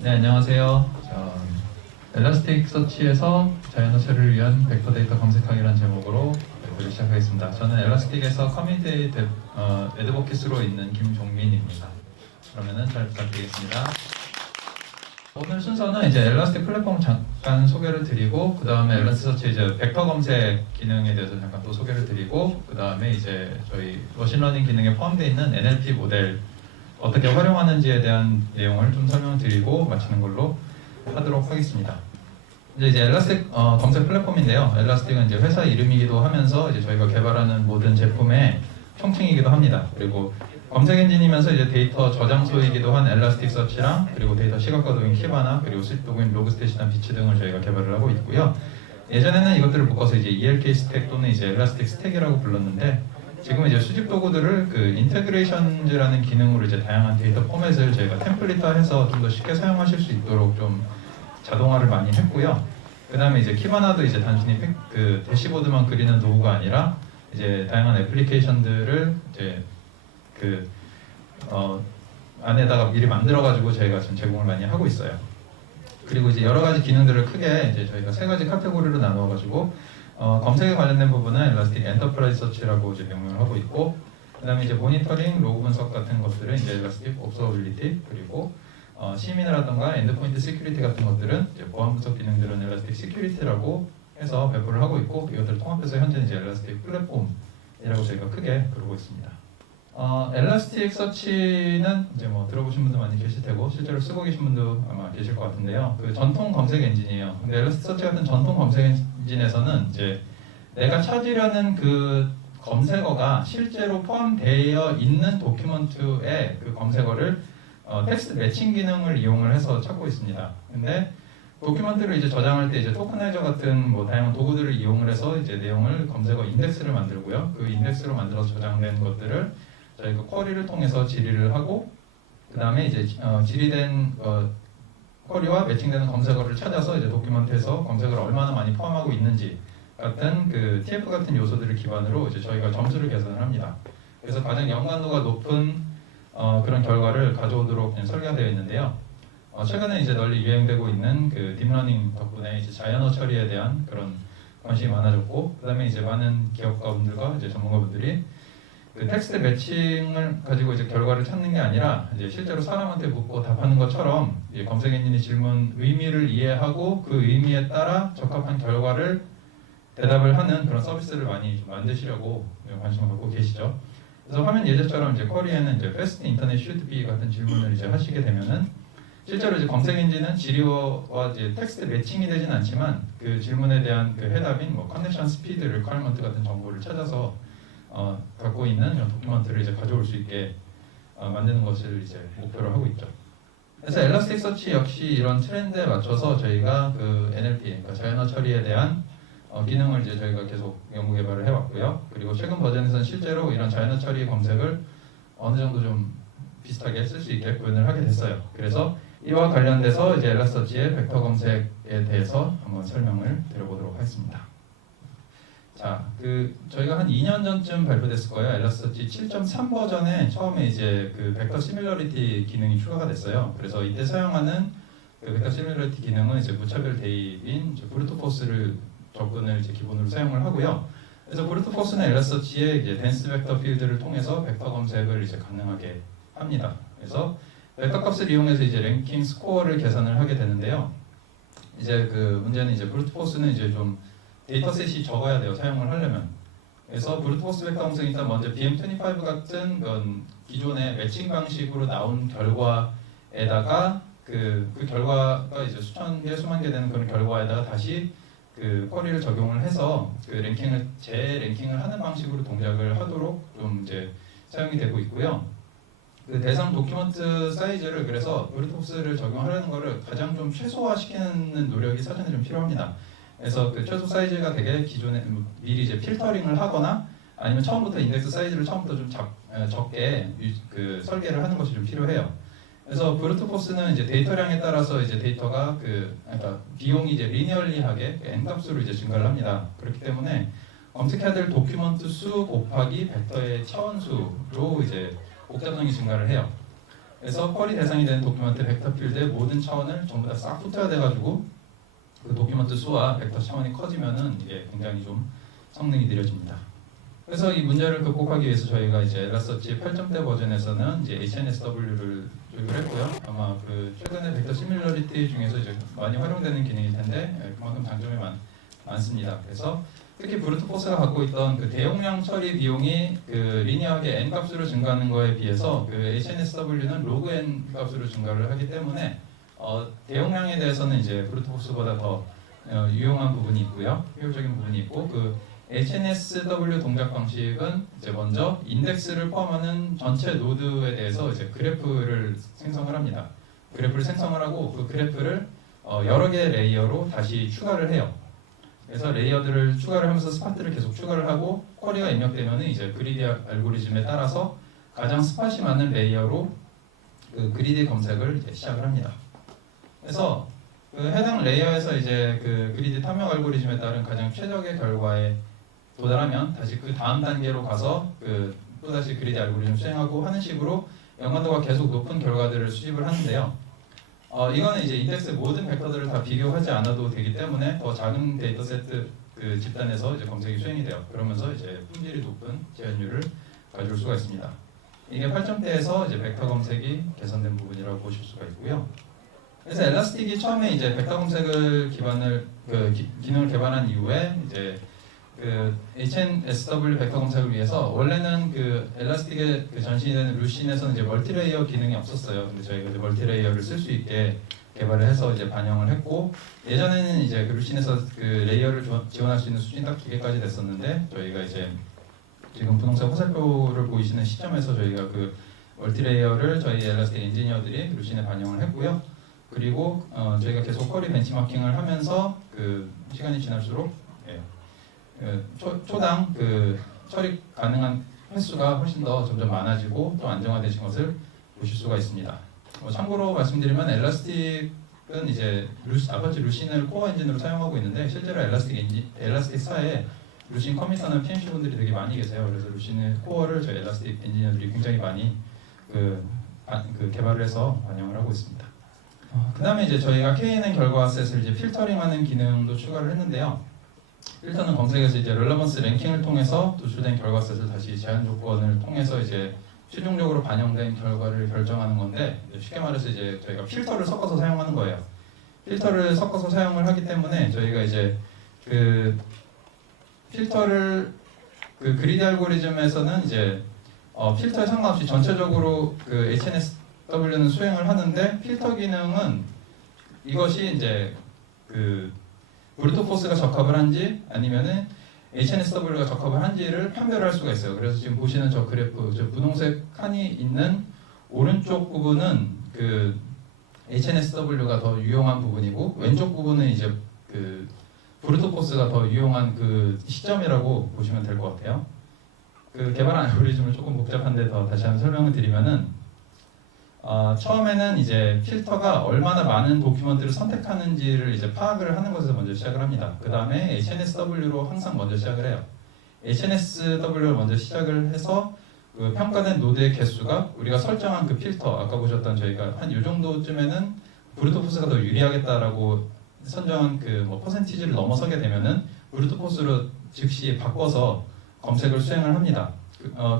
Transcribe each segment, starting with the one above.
네, 안녕하세요. 엘라스틱 서치에서 자연어 처리를 위한 벡터 데이터 검색하기라는 제목으로 발표를 시작하겠습니다. 저는 엘라스틱에서 커뮤니티 애드보킷으로 있는 김종민입니다. 그러면은 잘 부탁드리겠습니다. 오늘 순서는 이제 엘라스틱 플랫폼 잠깐 소개를 드리고, 그 다음에 엘라스틱 서치 이제 벡터 검색 기능에 대해서 잠깐 또 소개를 드리고, 그 다음에 이제 저희 머신러닝 기능에 포함되어 있는 NLP 모델 어떻게 활용하는지에 대한 내용을 좀 설명드리고 마치는 걸로 하도록 하겠습니다. 이제 엘라스틱 검색 플랫폼인데요. 엘라스틱은 이제 회사 이름이기도 하면서 이제 저희가 개발하는 모든 제품의 총칭이기도 합니다. 그리고 검색 엔진이면서 이제 데이터 저장소이기도 한 엘라스틱 서치랑, 그리고 데이터 시각화 도구인 키바나, 그리고 수집 도구인 로그스테이시나 비치 등을 저희가 개발을 하고 있고요. 예전에는 이것들을 묶어서 이제 ELK 스택 또는 이제 엘라스틱 스택이라고 불렀는데, 지금 이제 수집 도구들을 그 인테그레이션즈라는 기능으로 이제 다양한 데이터 포맷을 저희가 템플릿화해서 좀 더 쉽게 사용하실 수 있도록 좀 자동화를 많이 했고요. 그 다음에 이제 키바나도 이제 단순히 그 대시보드만 그리는 도구가 아니라 이제 다양한 애플리케이션들을 이제 그 안에다가 미리 만들어가지고 저희가 지금 제공을 많이 하고 있어요. 그리고 이제 여러 가지 기능들을 크게 이제 저희가 세 가지 카테고리로 나누어가지고 검색에 관련된 부분은 엘라스틱 엔터프라이즈 서치라고 이제 명명을 하고 있고, 그다음에 이제 모니터링, 로그 분석 같은 것들은 이제 엘라스틱 옵서버빌리티, 그리고 시민이라던가 엔드포인트 시큐리티 같은 것들은 이제 보안 분석 기능들은 엘라스틱 시큐리티라고 해서 배포를 하고 있고, 이것들을 통합해서 현재 이제 엘라스틱 플랫폼이라고 저희가 크게 부르고 있습니다. 엘라스틱 서치는 이제 뭐 들어보신 분도 많이 계실 테고 실제로 쓰고 계신 분도 아마 계실 것 같은데요. 그 전통 검색 엔진이에요. 근데 엘라스틱 서치 같은 전통 검색 엔진에서는 이제 내가 찾으려는 그 검색어가 실제로 포함되어 있는 도큐먼트의 그 검색어를 텍스트 매칭 기능을 이용을 해서 찾고 있습니다. 근데 도큐먼트를 이제 저장할 때 이제 토커나이저 같은 뭐 다양한 도구들을 이용을 해서 이제 내용을 검색어 인덱스를 만들고요. 그 인덱스로 만들어서 저장된 것들을 저희가 쿼리를 통해서 질의를 하고, 그 다음에 이제 질의된 쿼리와 매칭되는 검색어를 찾아서 이제 도큐먼트에서 검색어를 얼마나 많이 포함하고 있는지 같은 그 TF 같은 요소들을 기반으로 이제 저희가 점수를 계산을 합니다. 그래서 가장 연관도가 높은 그런 결과를 가져오도록 설계가 되어 있는데요. 최근에 이제 널리 유행되고 있는 그 딥러닝 덕분에 이제 자연어 처리에 대한 그런 관심이 많아졌고, 그다음에 이제 많은 기업가분들과 이제 전문가분들이 그 텍스트 매칭을 가지고 이제 결과를 찾는 게 아니라 이제 실제로 사람한테 묻고 답하는 것처럼 이제 검색 엔진이 질문 의미를 이해하고 그 의미에 따라 적합한 결과를 대답을 하는 그런 서비스를 많이 만드시려고 관심을 갖고 계시죠. 그래서 화면 예제처럼 이제 쿼리에는 이제 fast internet should be 같은 질문을 이제 하시게 되면은 실제로 이제 검색 엔진은 지리어와 이제 텍스트 매칭이 되진 않지만 그 질문에 대한 그 해답인 뭐 커넥션 스피드 리퀘어먼트 같은 정보를 찾아서 갖고 있는 이런 도큐먼트를 이제 가져올 수 있게 만드는 것을 이제 목표로 하고 있죠. 그래서 엘라스틱 서치 역시 이런 트렌드에 맞춰서 저희가 그 NLP, 그러니까 자연어 처리에 대한 기능을 이제 저희가 계속 연구 개발을 해왔고요. 그리고 최근 버전에서는 실제로 이런 자연어 처리 검색을 어느 정도 좀 비슷하게 쓸 수 있게 구현을 하게 됐어요. 그래서 이와 관련돼서 이제 엘라스서치의 벡터 검색에 대해서 한번 설명을 드려보도록 하겠습니다. 자, 저희가 한 2년 전쯤 발표됐을 거예요. 엘라스서치 7.3 버전에 처음에 이제 그 벡터 시뮬러리티 기능이 추가가 됐어요. 그래서 이때 사용하는 그 벡터 시뮬러리티 기능은 이제 무차별 대입인 브루트 포스를 접근을 이제 기본으로 사용을 하고요. 그래서 브루트 포스는 엘라스서치의 이제 덴스 벡터 필드를 통해서 벡터 검색을 이제 가능하게 합니다. 그래서 벡터 값을 이용해서 이제 랭킹 스코어를 계산을 하게 되는데요. 이제 그 문제는 이제 브루트 포스는 이제 좀 데이터셋이 적어야 돼요, 사용을 하려면. 그래서 브루트 포스 벡터 검색은 일단 먼저 BM25 같은 그런 기존의 매칭 방식으로 나온 결과에다가 그 결과가 이제 수천 개, 수만 개 되는 그런 결과에다가 다시 그 쿼리를 적용을 해서 그 랭킹을 재랭킹을 하는 방식으로 동작을 하도록 좀 이제 사용이 되고 있고요. 그 대상 도큐먼트 사이즈를 그래서 브루트 포스를 적용하려는 거를 가장 좀 최소화시키는 노력이 사전에 좀 필요합니다. 그래서 그 최소 사이즈가 되게 기존에 미리 이제 필터링을 하거나 아니면 처음부터 인덱스 사이즈를 처음부터 좀 적게 그 설계를 하는 것이 좀 필요해요. 그래서 브루트 포스는 이제 데이터량에 따라서 이제 데이터가 그러니까 비용이 이제 리니얼리하게 n 값으로 이제 증가를 합니다. 그렇기 때문에 검색해야 될 도큐먼트 수 곱하기 벡터의 차원수로 이제 복잡성이 증가를 해요. 그래서 쿼리 대상이 되는 도큐먼트 벡터 필드의 모든 차원을 전부 다 싹 붙어야 돼가지고 그 도큐먼트 수와 벡터 차원이 커지면은 이게 굉장히 좀 성능이 느려집니다. 그래서 이 문제를 극복하기 위해서 저희가 이제 엘라서치 8점대 버전에서는 이제 HNSW를 도입을 했고요. 아마 그 최근에 벡터 시뮬러리티 중에서 이제 많이 활용되는 기능일 텐데 그만큼 장점이 많습니다. 그래서 특히 브루트포스가 갖고 있던 그 대용량 처리 비용이 그 리니어하게 n 값으로 증가하는 거에 비해서 그 HNSW는 로그 n 값으로 증가를 하기 때문에 대용량에 대해서는 이제 브루트포스보다 더 유용한 부분이 있고요, 효율적인 부분이 있고, 그 HNSW 동작 방식은 이제 먼저 인덱스를 포함하는 전체 노드에 대해서 이제 그래프를 생성을 합니다. 그래프를 생성을 하고 그 그래프를 여러 개의 레이어로 다시 추가를 해요. 그래서 레이어들을 추가를 하면서 스팟들을 계속 추가를 하고 쿼리가 입력되면 이제 그리디 알고리즘에 따라서 가장 스팟이 맞는 레이어로 그 그리디 검색을 이제 시작을 합니다. 그래서 그 해당 레이어에서 이제 그 그리디 탐욕 알고리즘에 따른 가장 최적의 결과에 도달하면 다시 그 다음 단계로 가서 그 또다시 그리디 알고리즘 수행하고 하는 식으로 연관도가 계속 높은 결과들을 수집을 하는데요. 이거는 이제 인덱스 모든 벡터들을 다 비교하지 않아도 되기 때문에 더 작은 데이터 세트 그 집단에서 이제 검색이 수행이 돼요. 그러면서 이제 품질이 높은 재현율을 가져올 수가 있습니다. 이게 8점대에서 이제 벡터 검색이 개선된 부분이라고 보실 수가 있고요. 그래서 엘라스틱이 처음에 이제 벡터 검색을 기능을 개발한 이후에 이제 그 HNSW 벡터 검색을 위해서 원래는 그 엘라스틱의 그 전신이 되는 루신에서는 이제 멀티레이어 기능이 없었어요. 근데 저희가 이제 멀티레이어를 쓸 수 있게 개발을 해서 이제 반영을 했고, 예전에는 이제 그 루신에서 그 레이어를 지원할 수 있는 수준이 딱 2개까지 됐었는데, 저희가 이제 지금 분홍색 화살표를 보이시는 시점에서 저희가 그 멀티레이어를 저희 엘라스틱 엔지니어들이 루신에 반영을 했고요. 그리고 저희가 계속 쿼리 벤치마킹을 하면서 그 시간이 지날수록 초당 그 처리 가능한 횟수가 훨씬 더 점점 많아지고 또 안정화되신 것을 보실 수가 있습니다. 참고로 말씀드리면 엘라스틱은 이제 아파치 루신을 코어 엔진으로 사용하고 있는데, 실제로 엘라스틱사에 루신 커미터는 PMC 분들이 되게 많이 계세요. 그래서 루신의 코어를 저희 엘라스틱 엔지니어들이 굉장히 많이 그 개발을 해서 반영을 하고 있습니다. 그 다음에 이제 저희가 KNN 결과셋을 이제 필터링하는 기능도 추가를 했는데요. 필터는 검색에서 이제 렐러번스 랭킹을 통해서 도출된 결과셋을 다시 제한 조건을 통해서 이제 최종적으로 반영된 결과를 결정하는 건데, 쉽게 말해서 이제 저희가 필터를 섞어서 사용하는 거예요. 필터를 섞어서 사용을 하기 때문에 저희가 이제 그 필터를 그 그리디 알고리즘에서는 이제 필터에 상관없이 전체적으로 그 HNSW는 수행을 하는데, 필터 기능은 이것이 이제 그 브루트포스가 적합을 한지 아니면은 HNSW가 적합을 한지를 판별할 수가 있어요. 그래서 지금 보시는 저 그래프, 저 분홍색 칸이 있는 오른쪽 부분은 그 HNSW가 더 유용한 부분이고, 왼쪽 부분은 이제 그 브루트포스가 더 유용한 그 시점이라고 보시면 될 것 같아요. 그 개발 알고리즘을 조금 복잡한데 더 다시 한번 설명을 드리면은, 처음에는 이제 필터가 얼마나 많은 도큐먼트를 선택하는지를 이제 파악을 하는 것에서 먼저 시작을 합니다. 그 다음에 HNSW로 항상 먼저 시작을 해요. HNSW를 먼저 시작을 해서 그 평가된 노드의 개수가 우리가 설정한 그 필터, 아까 보셨던 저희가 한 이 정도쯤에는 브루트포스가 더 유리하겠다라고 선정한 그 뭐 퍼센티지를 넘어서게 되면은 브루트포스로 즉시 바꿔서 검색을 수행을 합니다.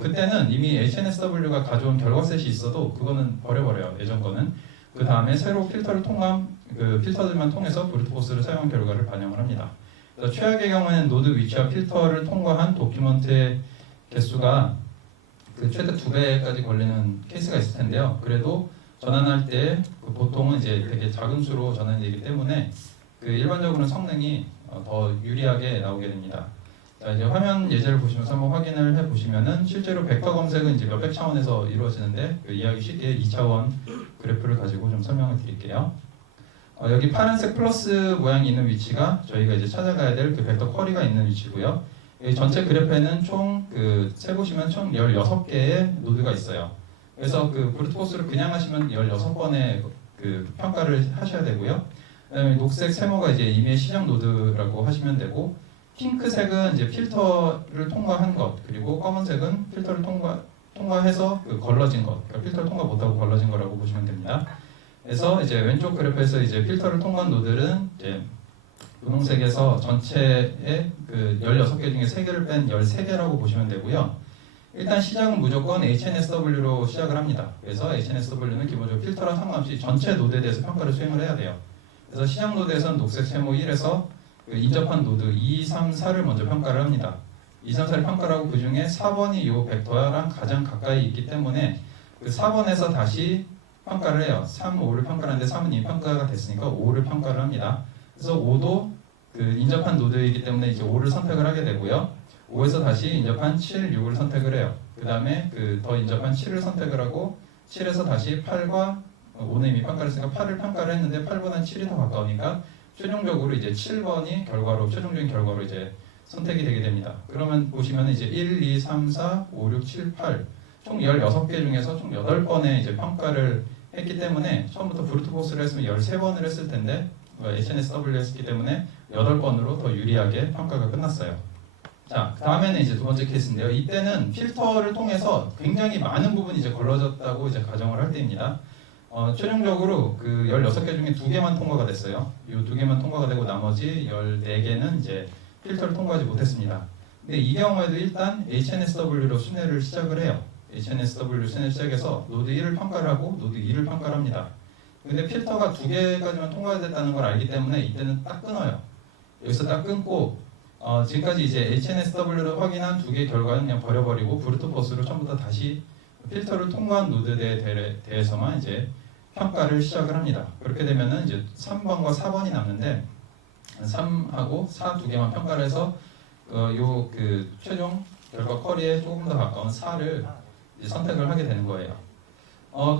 그때는 이미 HNSW가 가져온 결과셋이 있어도 그거는 버려버려요. 예전 거는. 그 다음에 새로 필터를 그 필터들만 통해서 브루트포스를 사용한 결과를 반영을 합니다. 그래서 최악의 경우에는 노드 위치와 필터를 통과한 도큐먼트의 개수가 그 최대 2배까지 걸리는 케이스가 있을 텐데요. 그래도 전환할 때 그 보통은 이제 되게 작은 수로 전환이 되기 때문에 그 일반적으로는 성능이 더 유리하게 나오게 됩니다. 자, 이제 화면 예제를 보시면서 한번 확인을 해보시면은, 실제로 벡터 검색은 이제 몇백 차원에서 이루어지는데, 그 이해하기 쉽게 2차원 그래프를 가지고 좀 설명을 드릴게요. 여기 파란색 플러스 모양이 있는 위치가 저희가 이제 찾아가야 될 그 벡터 쿼리가 있는 위치고요. 이 전체 그래프에는 세보시면 총 16개의 노드가 있어요. 그래서 그 브루트포스를 그냥 하시면 16번의 그 평가를 하셔야 되고요. 그다음에 녹색 세모가 이제 임의 시정 노드라고 하시면 되고, 핑크색은 이제 필터를 통과한 것, 그리고 검은색은 필터를 통과해서 그 걸러진 것, 그러니까 필터를 통과 못하고 걸러진 거라고 보시면 됩니다. 그래서 이제 왼쪽 그래프에서 이제 필터를 통과한 노드는 이제 분홍색에서 전체의 그 16개 중에 3개를 뺀 13개라고 보시면 되고요. 일단 시작은 무조건 HNSW로 시작을 합니다. 그래서 HNSW는 기본적으로 필터랑 상관없이 전체 노드에 대해서 평가를 수행을 해야 돼요. 그래서 시작 노드에서는 녹색 세모 1에서 그 인접한 노드 2, 3, 4를 먼저 평가를 합니다. 2, 3, 4를 평가를 하고 그 중에 4번이 이 벡터랑 가장 가까이 있기 때문에 그 4번에서 다시 평가를 해요. 3, 5를 평가를 하는데 3은 이미 평가가 됐으니까 5를 평가를 합니다. 그래서 5도 그 인접한 노드이기 때문에 이제 5를 선택을 하게 되고요. 5에서 다시 인접한 7, 6을 선택을 해요. 그 다음에 그 더 인접한 7을 선택을 하고 7에서 다시 8과 5는 이미 평가를 했으니까 8을 평가를 했는데 8보다는 7이 더 가까우니까 최종적으로 이제 7번이 최종적인 결과로 이제 선택이 되게 됩니다. 그러면 보시면 이제 1, 2, 3, 4, 5, 6, 7, 8 총 16개 중에서 총 8번의 이제 평가를 했기 때문에 처음부터 브루트 포스를 했으면 13번을 했을 텐데 HNSW 했기 때문에 8번으로 더 유리하게 평가가 끝났어요. 자, 다음에는 이제 두 번째 케이스인데요. 이때는 필터를 통해서 굉장히 많은 부분이 이제 걸러졌다고 이제 가정을 할 때입니다. 최종적으로 그 16개 중에 2개만 통과가 됐어요. 이 2개만 통과가 되고 나머지 14개는 이제 필터를 통과하지 못했습니다. 근데 이 경우에도 일단 HNSW로 순회를 시작을 해요. HNSW 순회 시작해서 노드 1을 평가를 하고 노드 2를 평가를 합니다. 근데 필터가 2개까지만 통과됐다는 걸 알기 때문에 이때는 딱 끊어요. 여기서 딱 끊고 지금까지 이제 HNSW로 확인한 2개의 결과는 그냥 버려버리고 브루트 포스로 처음부터 다시 필터를 통과한 노드에 대해서만 이제 평가를 시작을 합니다. 그렇게 되면은 이제 3번과 4번이 남는데 3하고 4 2개만 평가를 해서 요 그 최종 결과 쿼리에 조금 더 가까운 4를 이제 선택을 하게 되는 거예요.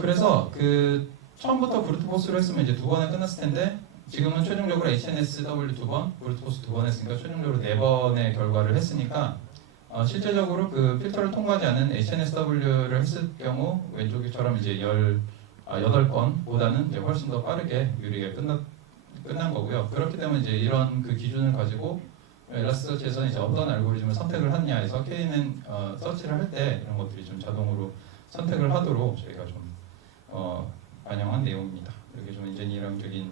그래서 그 처음부터 브루트 포스로 했으면 이제 2번에 끝났을 텐데 지금은 최종적으로 HNSW 2번, 브루트 포스 2번 했으니까 최종적으로 4번의 결과를 했으니까 실제적으로 그 필터를 통과하지 않은 HNSW를 했을 경우 왼쪽처럼 이제 8번보다는 이제 훨씬 더 빠르게 유리하게 끝난 거고요. 그렇기 때문에 이제 이런 그 기준을 가지고 엘라스서치에서는 이제 어떤 알고리즘을 선택을 하느냐 해서 KNN 서치를 할 때 이런 것들이 좀 자동으로 선택을 하도록 저희가 좀 반영한 내용입니다. 이렇게 좀 인재니어링적인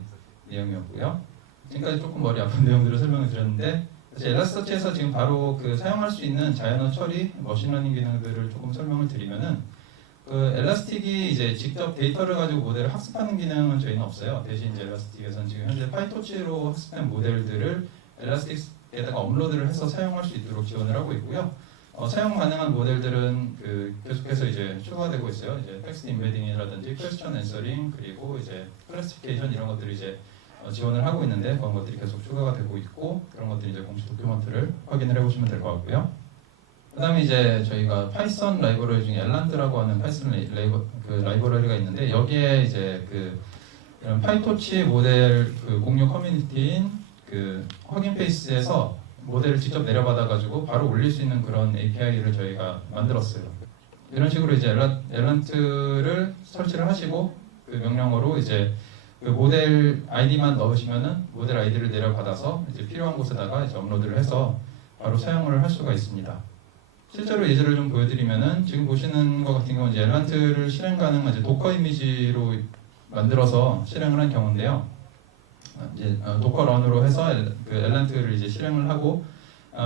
내용이었고요. 지금까지 조금 머리 아픈 내용들을 설명을 드렸는데 엘라스서치에서 지금 바로 그 사용할 수 있는 자연어 처리, 머신러닝 기능들을 조금 설명을 드리면은 그 엘라스틱이 이제 직접 데이터를 가지고 모델을 학습하는 기능은 저희는 없어요. 대신 이제 엘라스틱에서는 지금 현재 파이토치로 학습된 모델들을 엘라스틱에다가 업로드를 해서 사용할 수 있도록 지원을 하고 있고요. 사용 가능한 모델들은 그 계속해서 이제 추가되고 있어요. 이제 텍스트 인베딩이라든지 퀘스천 앤서링 그리고 이제 클래시피케이션 이런 것들이 이제 지원을 하고 있는데 그런 것들이 계속 추가가 되고 있고 그런 것들이 이제 공식 도큐먼트를 확인을 해보시면 될 것 같고요. 그다음에 이제 저희가 파이썬 라이브러리 중에 엘란드라고 하는 파이썬 라이브러리가 있는데 여기에 이제 그 이런 파이토치 모델 그 공유 커뮤니티인 그 허깅페이스에서 모델을 직접 내려받아 가지고 바로 올릴 수 있는 그런 API를 저희가 만들었어요. 이런 식으로 이제 엘란트를 설치를 하시고 그 명령어로 이제 그 모델 아이디만 넣으시면은 모델 아이디를 내려받아서 이제 필요한 곳에다가 이제 업로드를 해서 바로 사용을 할 수가 있습니다. 실제로 예제를 좀 보여드리면은 지금 보시는 것 같은 경우는 이제 엘란트를 실행 가능한 이제 도커 이미지로 만들어서 실행을 한 경우인데요. 이제 도커 런으로 해서 그 엘란트를 이제 실행을 하고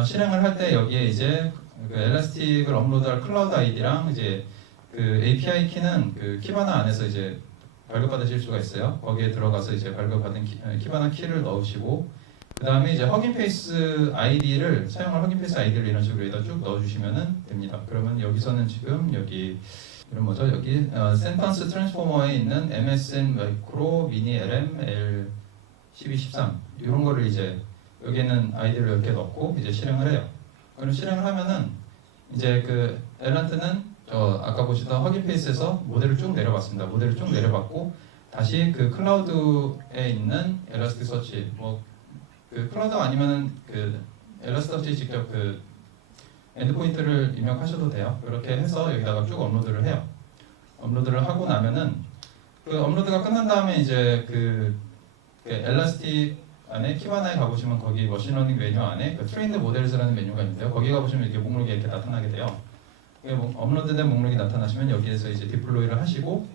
실행을 할 때 여기에 이제 그 엘라스틱을 업로드할 클라우드 아이디랑 이제 그 API 키는 그 키바나 안에서 이제 발급받으실 수가 있어요. 거기에 들어가서 이제 발급받은 키바나 키를 넣으시고 그 다음에 이제 허깅페이스 아이디를 사용할 허깅페이스 아이디를 이런 식으로 여기다 쭉 넣어주시면 됩니다. 그러면 여기서는 지금 여기 이런 뭐죠? 여기 센턴스 트랜스포머에 있는 MSN 마이크로 미니 LM L12, 13 이런 거를 이제 여기에는 아이디를 이렇게 넣고 이제 실행을 해요. 그럼 실행을 하면은 이제 그 엘란트는 아까 보시던 허깅페이스에서 모델을 쭉 내려봤습니다. 모델을 쭉 내려봤고 다시 그 클라우드에 있는 엘라스틱서치 그 클라우드가 아니면은 그 엘라스틱서치 직접 그 엔드포인트를 입력하셔도 돼요. 그렇게 해서 여기다가 쭉 업로드를 해요. 업로드를 하고 나면은 그 업로드가 끝난 다음에 이제 그 엘라스틱 안에 키바나에 가보시면 거기 머신러닝 메뉴 안에 그 트레인드 모델즈라는 메뉴가 있는데요. 거기 가보시면 이렇게 목록이 이렇게 나타나게 돼요. 업로드된 목록이 나타나시면 여기에서 이제 디플로이를 하시고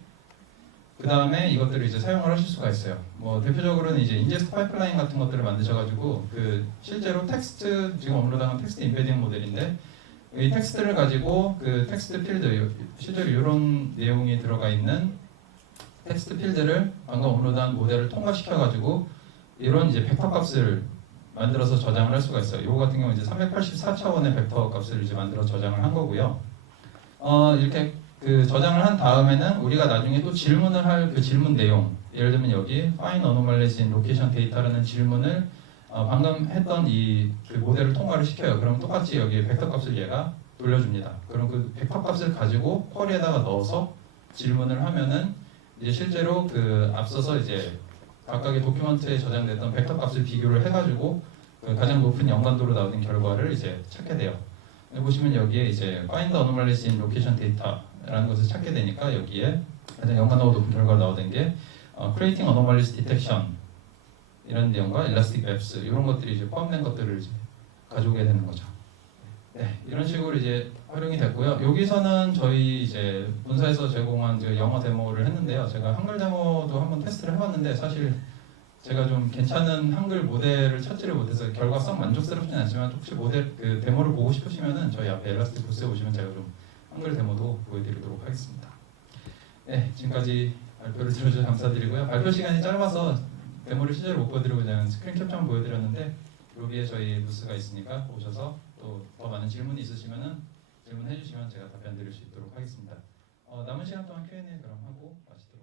그 다음에 이것들을 이제 사용을 하실 수가 있어요. 뭐 대표적으로는 이제 인제스트 파이프라인 같은 것들을 만드셔가지고 그 실제로 텍스트 지금 업로드한 텍스트 임베딩 모델인데 이 텍스트를 가지고 그 텍스트 필드 실제로 이런 내용이 들어가 있는 텍스트 필드를 방금 업로드한 모델을 통과시켜가지고 이런 이제 벡터 값을 만들어서 저장을 할 수가 있어요. 이거 같은 경우 이제 384차원의 벡터 값을 이제 만들어 저장을 한 거고요. 이렇게 그 저장을 한 다음에는 우리가 나중에 또 질문을 할 그 질문 내용, 예를 들면 여기 find anomalies in location data라는 질문을 방금 했던 이 그 모델을 통과를 시켜요. 그럼 똑같이 여기 벡터 값을 얘가 돌려줍니다. 그럼 그 벡터 값을 가지고 쿼리에다가 넣어서 질문을 하면은 이제 실제로 그 앞서서 이제 각각의 도큐먼트에 저장됐던 벡터 값을 비교를 해가지고 그 가장 높은 연관도로 나오는 결과를 이제 찾게 돼요. 보시면 여기에 이제 find anomalies in location data라는 것을 찾게 되니까 여기에 가장 연관도가 높은 결과가 나오는 게 creating anomalies detection 이런 내용과 elastic maps 이런 것들이 이제 포함된 것들을 이제 가져오게 되는 거죠. 네, 이런 식으로 이제 활용이 됐고요. 여기서는 저희 이제 본사에서 제공한 그 영어 데모를 했는데요. 제가 한글 데모도 한번 테스트를 해봤는데 사실 제가 좀 괜찮은 한글 모델을 찾지를 못해서 결과성 만족스럽진 않지만 혹시 모델 그 데모를 보고 싶으시면은 저희 앞에 엘라스틱 부스에 오시면 제가 좀 한글 데모도 보여드리도록 하겠습니다. 네, 지금까지 발표를 들어주셔서 감사드리고요. 발표 시간이 짧아서 데모를 실제로 못 보여드리고 그냥 스크린 캡처만 보여드렸는데 여기에 저희 부스가 있으니까 오셔서 또 더 많은 질문이 있으시면은 질문해 주시면 제가 답변 드릴 수 있도록 하겠습니다. 남은 시간 동안 Q&A 그럼 하고 마치도록